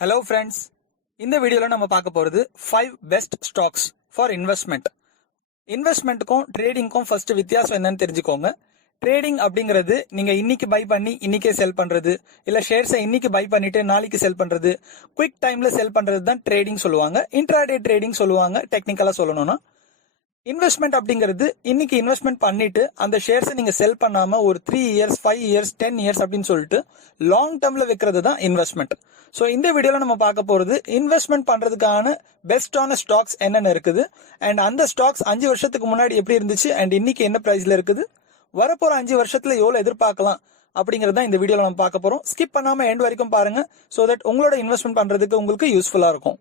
Hello friends, இந்த வீடியோல நம்ம பார்க்க போறது 5 பெஸ்ட் ஸ்டாக்ஸ் ஃபார் இன்வெஸ்ட்மெண்ட். இன்வெஸ்ட்மெண்ட்டுக்கும் ட்ரேடிங்க்கும் ஃபர்ஸ்ட் வித்தியாசம் என்னன்னு தெரிஞ்சுக்கோங்க. ட்ரேடிங் அப்படிங்கிறது நீங்க இன்னைக்கு பை பண்ணி இன்னைக்கே செல் பண்றது, இல்ல ஷேர்ஸை இன்னைக்கு பை பண்ணிட்டு நாளைக்கு செல் பண்றது, குவிக் டைம்ல செல் பண்றது தான் ட்ரேடிங் சொல்லுவாங்க. இன்ட்ராடே ட்ரேடிங் சொல்லுவாங்க டெக்னிக்கலா சொல்லணும்னா. இன்வெஸ்ட்மெண்ட் அப்படிங்கிறது இன்னைக்கு இன்வெஸ்ட்மெண்ட் பண்ணிட்டு அந்த ஷேர்ஸை நீங்க செல் பண்ணாம ஒரு 3 இயர்ஸ் 5 இயர்ஸ் 10 இயர்ஸ் அப்படின்னு சொல்லிட்டு லாங் டேர்ம்ல வைக்கிறது தான் இன்வெஸ்ட்மெண்ட். ஸோ இந்த வீடியோல நம்ம பார்க்க போறது இன்வெஸ்ட்மெண்ட் பண்றதுக்கான பெஸ்டான ஸ்டாக்ஸ் என்னென்ன இருக்குது அண்ட் அந்த ஸ்டாக்ஸ் 5 வருஷத்துக்கு முன்னாடி எப்படி இருந்துச்சு அண்ட் இன்னைக்கு என்ன பிரைஸ்ல இருக்குது, வரப்போற 5 வருஷத்துல எவ்வளவு எதிர்பார்க்கலாம் அப்படிங்கறத இந்த வீடியோல நம்ம பார்க்க போறோம். ஸ்கிப் பண்ணாம எண்ட் வரைக்கும் பாருங்க, சோ தட் உங்களோட இன்வெஸ்ட்மெண்ட் பண்றதுக்கு உங்களுக்கு யூஸ்ஃபுல்லா இருக்கும்.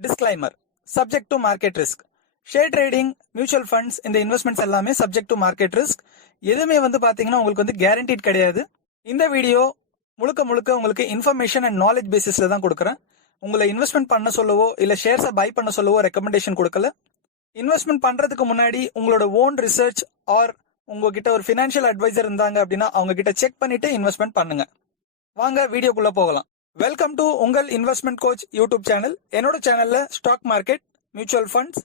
Disclaimer: subject to market risk. Share trading, mutual funds, இந்த இன்வெஸ்ட்மெண்ட்ஸ் எல்லாமே சப்ஜெக்ட் டு மார்க்கெட் ரிஸ்க். எதுவுமே பாத்தீங்கன்னா உங்களுக்கு கேரண்டீட் கிடையாது. இந்த வீடியோ முழுக்க முழுக்க உங்களுக்கு இன்ஃபர்மேஷன் அண்ட் நாலேஜ் பேசிஸ்ல தான் கொடுக்குறேன். உங்களை இன்வெஸ்ட்மெண்ட் பண்ண சொல்லவோ இல்ல ஷேர்ஸை பை பண்ண சொல்லவோ ரெக்கமெண்டேஷன் கொடுக்கல. இன்வெஸ்ட்மெண்ட் பண்றதுக்கு முன்னாடி உங்களோட ஓன் ரிசர்ச் ஆர் உங்ககிட்ட ஒரு ஃபினான்ஷியல் அட்வைசர் இருந்தாங்க அப்படின்னா அவங்க கிட்ட செக் பண்ணிட்டு இன்வெஸ்ட்மெண்ட் பண்ணுங்க. வாங்க வீடியோக்குள்ள போகலாம். வெல்கம் டு உங்கள் இன்வெஸ்ட்மெண்ட் கோச் யூடியூப் சேனல். என்னோட சேனல்ல stock market, mutual funds,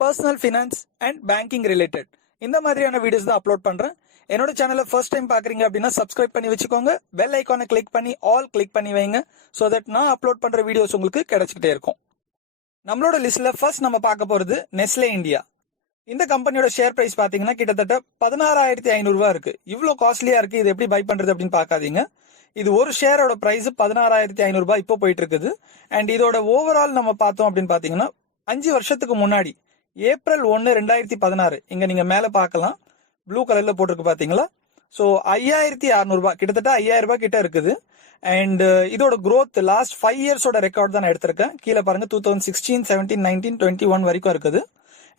personal finance and banking related இந்த மாதிரியான வீடியோஸ் தான் அப்லோட் பண்றேன். என்னோட சேனலை ஃபர்ஸ்ட் டைம் பாக்குறீங்க அப்படின்னா சப்ஸ்கிரைப் பண்ணி வச்சுக்கோங்க. பெல் ஐக்கானை கிளிக் பண்ணி ஆல் கிளிக் பண்ணி வைங்க, சோ தட் நான் அப்லோட் பண்ற வீடியோஸ் உங்களுக்கு கிடைச்சிட்டே இருக்கும். நம்மளோட லிஸ்ட்ல ஃபர்ஸ்ட் நம்ம பார்க்க போறது நெஸ்லே இந்தியா. இந்த கம்பெனியோட ஷேர் பிரைஸ் பாத்தீங்கன்னா கிட்டத்தட்ட 16,500 ரூபாய் இருக்கு. இவ்வளவு காஸ்ட்லியா இருக்கு, இது எப்படி பை பண்றது அப்படின்னு பாக்காதீங்க. இது ஒரு ஷேரோட பிரைஸ் 16,500 ரூபாய் இப்போ போயிட்டு இருக்குது. அண்ட் இதோட ஓவரால் நம்ம பார்த்தோம் அப்படின்னு பாத்தீங்கன்னா 5 வருஷத்துக்கு முன்னாடி ஏப்ரல் 1, 2016 இங்க நீங்க மேல பார்க்கலாம், ப்ளூ கலர்ல போட்டிருக்கு பாத்தீங்களா. சோ 5,600 ரூபாய், கிட்டத்தட்ட 5,000 ரூபாய் கிட்ட இருக்குது. அண்ட் இதோட growth லாஸ்ட் 5 இயர்ஸோட ரெக்கார்ட் தான் நான் எடுத்திருக்கேன். கீழே பாருங்க 2016, 17, 19, 21 வரைக்கும் இருக்குது.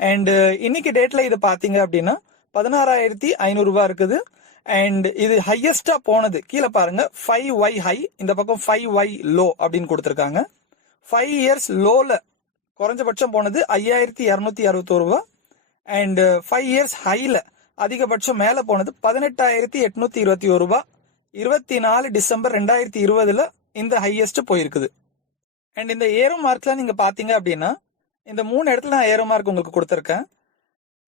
அண்ட் இன்னைக்கு டேட்ல இது பாத்தீங்க அப்படின்னா 16,500 ரூபாய் இருக்குது. அண்ட் இது ஹையஸ்டா போனது கீழே பாருங்க 5Y ஹை, இந்த பக்கம் 5Y லோ அப்படின்னு கொடுத்திருக்காங்க. 5 இயர்ஸ் லோல குறைஞ்சபட்சம் போனது 5,261 ரூபாய். அண்ட் 5 இயர்ஸ் ஹைல அதிகபட்சம் மேல போனது 18,821 ரூபாய். 24 டிசம்பர் 2020 இந்த ஹையஸ்ட் போயிருக்குது. அண்ட் இந்த ஏரோ மார்க்ல நீங்க பாத்தீங்க அப்படின்னா இந்த 3 இடத்துல நான் ஏரோ மார்க் உங்களுக்கு கொடுத்திருக்கேன்.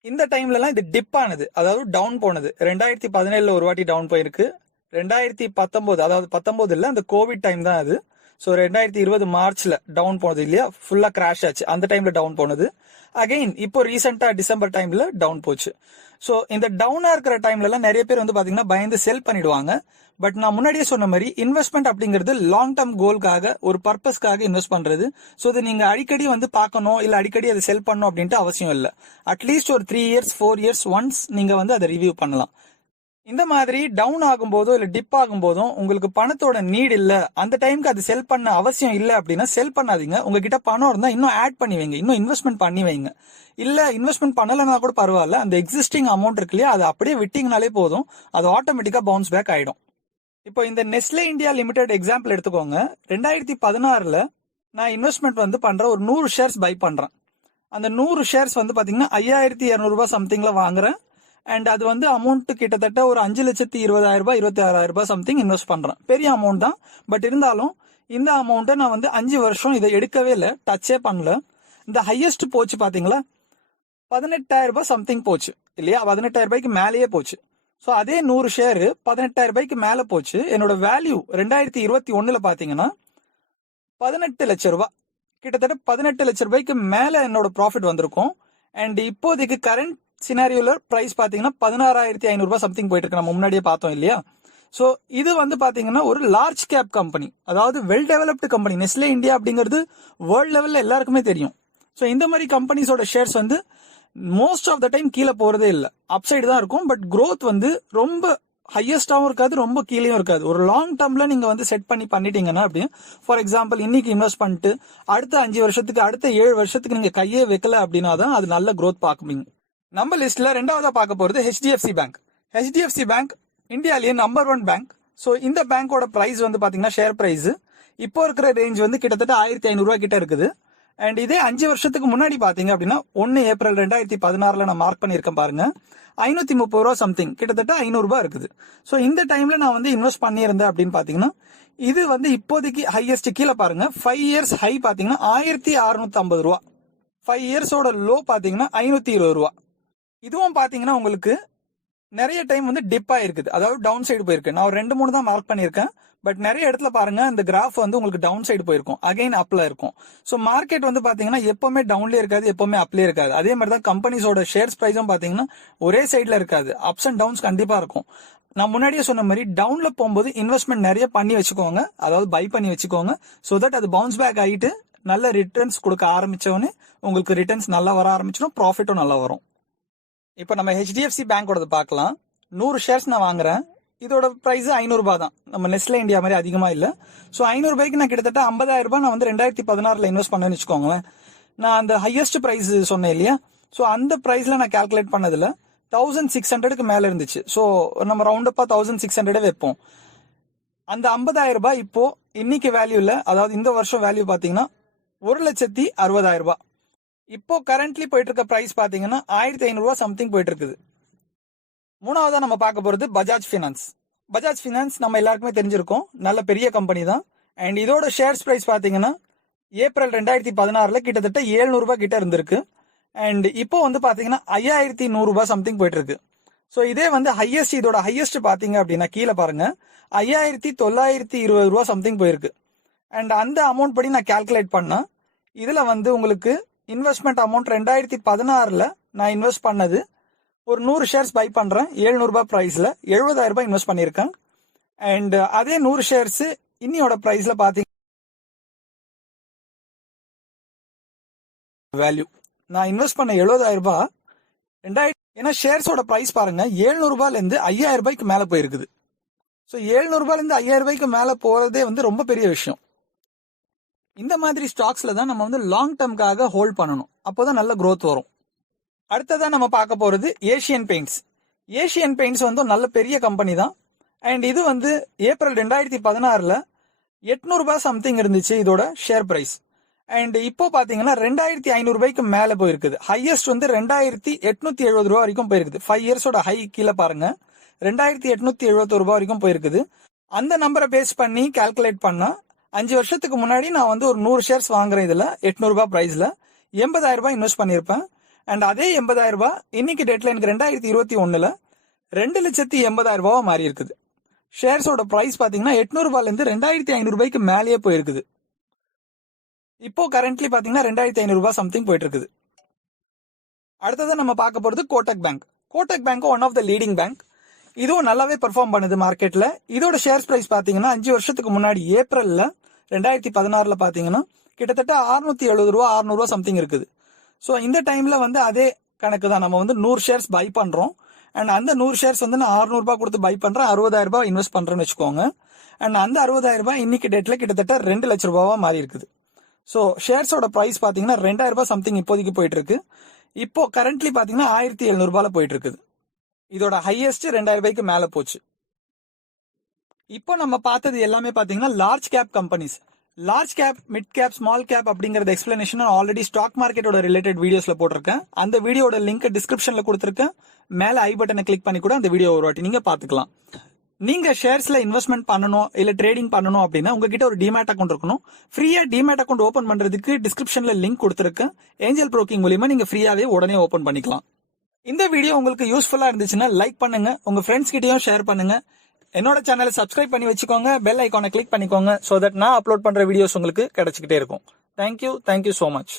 இந்த டைம்ல எல்லாம் இது டிப் ஆனது, அதாவது டவுன் போனது. 2017 ஒரு வாட்டி டவுன் போயிருக்கு. 2019, அதாவது 19 இல்ல, அந்த கோவிட் டைம் தான் அது. ஸோ 2020 மார்ச்ல டவுன் போனது இல்லையா, ஃபுல்லா கிராஷ் ஆச்சு. அந்த டைம்ல டவுன் போனது. அகைன் இப்போ ரீசெண்டா டிசம்பர் டைம்ல டவுன் போச்சு. ஸோ இந்த டவுனா இருக்கிற டைம்ல எல்லாம் நிறைய பேர் பாத்தீங்கன்னா பயந்து செல் பண்ணிடுவாங்க. பட் நான் முன்னாடியே சொன்ன மாதிரி இன்வெஸ்ட்மெண்ட் அப்படிங்கிறது லாங் டேர்ம் கோல்காக, ஒரு பர்பஸ்க்காக இன்வெஸ்ட் பண்றது. ஸோ இதை நீங்க அடிக்கடி பார்க்கணும், இல்ல அடிக்கடி அதை செல் பண்ணணும் அப்படின்ட்டு அவசியம் இல்லை. அட்லீஸ்ட் ஒரு 3 இயர்ஸ் 4 இயர்ஸ் ஒன்ஸ் நீங்க அதை ரிவ்யூ பண்ணலாம். இந்த மாதிரி டவுன் ஆகும் போதோ இல்ல டிப் ஆகும் போதும் உங்களுக்கு பணத்தோட நீட் இல்ல, அந்த டைமுக்கு அது செல் பண்ண அவசியம் இல்ல அப்படின்னா செல் பண்ணாதீங்க. உங்ககிட்ட பணம் இருந்தா இன்னும் ஆட் பண்ணி வைங்க, இன்னும் இன்வெஸ்ட்மெண்ட் பண்ணி வைங்க. இல்ல இன்வெஸ்ட்மெண்ட் பண்ணலன்னா கூட பரவாயில்ல, அந்த எக்ஸிஸ்டிங் அமௌண்ட் இருக்கு இல்லையா, அது அப்படியே விட்டீங்கனாலே போதும், அது ஆட்டோமேட்டிக்கா பவுன்ஸ் பேக் ஆயிடும். இப்போ இந்த நெஸ்லே இந்தியா லிமிடெட் எக்ஸாம்பிள் எடுத்துக்கோங்க. 2016 நான் இன்வெஸ்ட்மெண்ட் பண்ற ஒரு 100 ஷேர்ஸ் பை பண்றேன். அந்த 100 ஷேர்ஸ் பாத்தீங்கன்னா 5,200 ரூபாய் சம்திங்ல வாங்குறேன். அண்ட் அது அமௌண்ட் கிட்டத்தட்ட ஒரு 5,20,000 ரூபாய் 26,000 ரூபாய் சம்திங் இன்வெஸ்ட் பண்றேன். பெரிய அமௌண்ட் தான். பட் இருந்தாலும் இந்த அமௌண்ட்டை நான் 5 வருஷம் இதை எடுக்கவே இல்லை, டச்சே பண்ணல. இந்த ஹையஸ்ட் போச்சு பாத்தீங்களா, 18,000 ரூபாய் சம்திங் போச்சு இல்லையா, 18,000 ரூபாய்க்கு மேலேயே போச்சு. ஸோ அதே 100 ஷேர் 18,000 ரூபாய்க்கு மேல போச்சு. என்னோட வேல்யூ 2021 பாத்தீங்கன்னா 18 லட்சம் ரூபாய், கிட்டத்தட்ட 18 லட்சம் ரூபாய்க்கு மேல என்னோட ப்ராஃபிட் வந்திருக்கும். அண்ட் இப்போதைக்கு கரண்ட் சினாரியோல பிரைஸ் பாத்தீங்கன்னா 16,500 ரூபாய் சம்திங் போயிட்டு இருக்கு, நம்ம முன்னாடியே பார்த்தோம் இல்லையா. சோ இது பாத்தீங்கன்னா ஒரு லார்ஜ் கேப் கம்பெனி, அதாவது well developed company. Nestle India அப்படிங்கிறது வேர்ல்ட் லெவல்ல எல்லாருக்குமே தெரியும். சோ இந்த மாதிரி கம்பெனிஸோட shares most of the time கீழே போறதே இல்லை, அப்சைடு தான் இருக்கும். பட் growth ரொம்ப ஹையஸ்டாவும் இருக்காது, ரொம்ப கீழேயும் இருக்காது. ஒரு லாங் டேர்ம்ல நீங்க செட் பண்ணிட்டீங்கன்னா அப்படி, ஃபார் எக்ஸாம்பிள் இன்னைக்கு இன்வெஸ்ட் பண்ணிட்டு அடுத்த 5 வருஷத்துக்கு அடுத்த 7 வருஷத்துக்கு நீங்க கையே வைக்கல அப்படின்னா தான் அது நல்ல growth பார்க்குவீங்க. நம்ம லிஸ்ட்ல ரெண்டாவதா பார்க்க போறது HDFC பேங்க். HDFC பேங்க் இந்தியாலேயே நம்பர் 1 பேங்க். ஸோ இந்த பேங்கோட பிரைஸ் பாத்தீங்கன்னா ஷேர் பிரைஸ் இப்போ இருக்கிற ரேஞ்ச் கிட்டத்தட்ட 1,500 ரூபாய் கிட்ட இருக்குது. அண்ட் இதே 5 வருஷத்துக்கு முன்னாடி பாத்தீங்க அப்படின்னா 1 ஏப்ரல் 2016 நான் மார்க் பண்ணியிருக்கேன் பாருங்க, 530 ரூபா சம்திங், கிட்டத்தட்ட 500 ரூபாய் இருக்குது. ஸோ இந்த டைம்ல நான் வந்து இன்வெஸ்ட் பண்ணியிருந்தேன் அப்படின்னு பாத்தீங்கன்னா இது வந்து இப்போதைக்கு ஹையஸ்ட் கீழே பாருங்க, 5 இயர்ஸ் ஹை பாத்தீங்கன்னா 1650 ரூபா, 5 இயர்ஸோட லோ பாத்தீங்கன்னா 520 ரூபா. இதுவும் பாத்தீங்கன்னா உங்களுக்கு நிறைய டைம் வந்து டிப் ஆயிருக்குது, அதாவது டவுன் சைடு போயிருக்கு. நான் ஒரு 2-3 தான் மார்க் பண்ணியிருக்கேன், பட் நிறைய இடத்துல பாருங்க இந்த கிராஃப் வந்து உங்களுக்கு டவுன் சைடு போயிருக்கும், அகைன் அப்ல இருக்கும். ஸோ மார்க்கெட் வந்து பாத்தீங்கன்னா எப்பவுமே டவுன்லயே இருக்காது, எப்பவுமே அப்லயே இருக்காது. அதே மாதிரி தான் கம்பெனிஸோட ஷேர்ஸ் பிரைஸும் பாத்தீங்கன்னா ஒரே சைட்ல இருக்காது, அப்ஸ் அண்ட் டவுன்ஸ் கண்டிப்பா இருக்கும். நான் முன்னாடியே சொன்ன மாதிரி டவுன்ல போகும்போது இன்வெஸ்ட்மெண்ட் நிறைய பண்ணி வச்சுக்கோங்க, அதாவது பை பண்ணி வச்சுக்கோங்க. ஸோ தட் அது பவுன்ஸ் பேக் ஆகிட்டு நல்ல ரிட்டர்ன்ஸ் கொடுக்க ஆரம்பிச்சவொடனே உங்களுக்கு ரிட்டர்ன்ஸ் நல்லா வர ஆரம்பிச்சிடும், ப்ராஃபிட்டும் நல்லா வரும். இப்போ நம்ம HDFC பேங்கோட பார்க்கலாம். 100 ஷேர்ஸ் நான் வாங்குறேன், இதோட பிரைஸ் 500 ரூபாய் தான், நம்ம நெஸ்லே இந்தியா மாதிரி அதிகமா இல்ல. ஸோ 500 ரூபாய்க்கு நான் கிட்டத்தட்ட 50,000 ரூபாய் நான் வந்து 2016 இன்வெஸ்ட் பண்ணேன்னு வச்சுக்கோங்களேன். நான் அந்த ஹையஸ்ட் பிரைஸ் சொன்னேன் இல்லையா, ஸோ அந்த பிரைஸ்ல நான் கால்குலேட் பண்ணதுல 1600க்கு மேல இருந்துச்சு. ஸோ நம்ம ரவுண்டப்பா 1600 வைப்போம். அந்த 50,000 ரூபாய் இப்போ இன்னைக்கு வேல்யூல, அதாவது இந்த வருஷம் வேல்யூ பாத்தீங்கன்னா 1,60,000 ரூபாய். இப்போ கரண்ட்லி போயிட்டு இருக்க பிரைஸ் பாத்தீங்கன்னா 1500 ரூபாய் சம்திங் போயிட்டு இருக்குது. மூணாவதா நம்ம பார்க்க போறது பஜாஜ் பினான்ஸ். பஜாஜ் பினான்ஸ் நம்ம எல்லாருக்குமே தெரிஞ்சிருக்கோம், நல்ல பெரிய கம்பெனி தான். அண்ட் இதோட ஷேர்ஸ் பிரைஸ் பாத்தீங்கன்னா ஏப்ரல் 2016 கிட்டத்தட்ட 700 ரூபாய் கிட்ட இருந்திருக்கு. அண்ட் இப்போ வந்து பாத்தீங்கன்னா 5100 ரூபாய் சம்திங் போயிட்டு இருக்கு. ஸோ இதே வந்து ஹையஸ்ட், இதோட ஹையஸ்ட் பாத்தீங்க அப்படின்னா கீழே பாருங்க 5920 ரூபாய் சம்திங் போயிருக்கு. அண்ட் அந்த அமௌண்ட் படி நான் கால்குலேட் பண்ணா இதுல வந்து உங்களுக்கு இன்வெஸ்ட்மெண்ட் அமௌண்ட் 2016 நான் இன்வெஸ்ட் பண்ணது ஒரு 100 ஷேர்ஸ் பை பண்றேன் 700 ரூபாய் பிரைஸ்ல 70,000 ரூபாய் இன்வெஸ்ட் பண்ணிருக்கேன். அண்ட் அதே 100 ஷேர்ஸ் இன்னியோட பிரைஸ்ல பாத்தீங்க வேல்யூ நான் இன்வெஸ்ட் பண்ண 70,000 ரூபாய் 2000, ஏன்னா ஷேர்ஸோட பிரைஸ் பாருங்க 700 ரூபாயில இருந்து 5000 ரூபாய்க்கு மேல போயிருக்குது. ஸோ 700 ரூபாயில இருந்து 5000 ரூபாய்க்கு மேல போறதே வந்து ரொம்ப பெரிய விஷயம். இந்த மாதிரி ஸ்டாக்ஸ்ல தான் நம்ம வந்து லாங் டேர்ம்காக ஹோல்ட் பண்ணணும், அப்போதான் நல்ல growth வரும். அடுத்ததான் நம்ம பார்க்க போறது ஏசியன் பெயிண்ட்ஸ். ஏசியன் பெயிண்ட்ஸ் வந்து நல்ல பெரிய கம்பெனி தான். அண்ட் இது வந்து ஏப்ரல் 2016 800 ரூபாய் சம்திங் இருந்துச்சு இதோட ஷேர் பிரைஸ். அண்ட் இப்போ பாத்தீங்கன்னா 2500 ரூபாய்க்கு மேல போயிருக்குது. ஹையஸ்ட் வந்து 2870 ரூபாய் வரைக்கும் போயிருக்குது. 5 இயர்ஸோட ஹை கீழே பாருங்க 2871 ரூபாய் வரைக்கும் போயிருக்குது. அந்த நம்பரை பேஸ் பண்ணி கால்குலேட் பண்ணா 5 வருஷத்துக்கு முன்னாடி நான் வந்து ஒரு 100 ஷேர்ஸ் வாங்குறேன், இதுல 800 ரூபாய் பிரைஸ்ல 80,000 ரூபாய் இன்வெஸ்ட் பண்ணிருப்பேன். அண்ட் அதே 80,000 ரூபாய் இன்னைக்கு டேட்ல எனக்கு 2021 2,80,000 ரூபாய் மாறி இருக்குது. ஷேர்ஸோட பிரைஸ் பாத்தீங்கன்னா 800 ரூபாயில இருந்து 2500 ரூபாய்க்கு மேலேயே போயிருக்குது. இப்போ கரண்ட்லி பாத்தீங்கன்னா 2500 ரூபாய் சம்திங் போயிட்டு இருக்குது. அடுத்ததான் நம்ம பார்க்க போறது Kotak bank. Kotak bank one of the leading bank. இதுவும் நல்லாவே பெர்ஃபார்ம் பண்ணுது மார்க்கெட்ல. இதோட ஷேர்ஸ் பிரைஸ் பாத்தீங்கன்னா 5 வருஷத்துக்கு முன்னாடி ஏப்ரல்ல 2016 பாத்தீங்கன்னா கிட்டத்தட்ட 670 ரூபாய் 600 ரூபாய் சம்திங் இருக்குது. ஸோ இந்த டைம்ல வந்து அதே கணக்கு தான், நம்ம வந்து 100 ஷேர்ஸ் பை பண்றோம். அண்ட் அந்த 100 ஷேர்ஸ் வந்து நான் 600 ரூபாய் கொடுத்து பை பண்றேன், 60,000 ரூபாய் இன்வெஸ்ட் பண்றேன்னு வச்சுக்கோங்க. அண்ட் அந்த 60,000 ரூபாய் இன்னைக்கு டேட்ல கிட்டத்தட்ட 2 லட்சம் ரூபாவா மாறி இருக்குது. ஸோ ஷேர்ஸோட பிரைஸ் பாத்தீங்கன்னா 2000 ரூபாய் சம்திங் இப்போதைக்கு போயிட்டு இருக்கு. இப்போ கரண்ட்லி பாத்தீங்கன்னா 1700 ரூபாயில போயிட்டு இருக்குது. இதோட ஹையஸ்ட் 2000 ரூபாய்க்கு மேல போச்சு. இப்போ நம்ம பார்த்தது எல்லாமே பாத்தீங்கன்னா large cap companies. Large cap, mid cap, small cap அப்படிங்கறது எக்ஸ்பிளனேஷன் ஆல்ரெடி ஸ்டாக் மார்க்கெட்டோட ரிலேட்டட் வீடியோஸ்ல போட்டிருக்கேன். அந்த வீடியோட லிங்க் டிஸ்கிரிப்ஷன்ல கொடுத்திருக்கேன். மேல ஐ பட்டனை கிளிக் பண்ணி கூட அந்த வீடியோ ஒரு வாட்டி நீங்க பாத்துக்கலாம். நீங்க ஷேர்ஸ்ல இன்வெஸ்ட்மெண்ட் பண்ணணும் இல்ல ட்ரேடிங் பண்ணணும் அப்படின்னா உங்ககிட்ட ஒரு டிமேட் அக்கௌண்ட் இருக்கணும். ஃப்ரீயா டிமேட் அக்கௌண்ட் ஓபன் பண்றதுக்கு டிஸ்கிரிப்ஷன்ல லிங்க் கொடுத்திருக்கேன். ஏஞ்சல் புரோக்கிங் மூலியமா நீங்க ஃப்ரீயாவே உடனே ஓபன் பண்ணிக்கலாம். இந்த வீடியோ உங்களுக்கு யூஸ்ஃபுல்லா இருந்துச்சுன்னா லைக் பண்ணுங்க, உங்க ஃப்ரெண்ட்ஸ் கிட்டயும் ஷேர் பண்ணுங்க. என்னோட சேனலை சப்ஸ்கிரைப் பண்ணி வச்சுக்கோங்க, பெல் ஐகானை கிளிக் பண்ணிக்கோங்க. சோ தட் நான் அப்லோட் பண்ற வீடியோஸ் உங்களுக்கு கிடைச்சிக்கிட்டே இருக்கும். Thank you so much.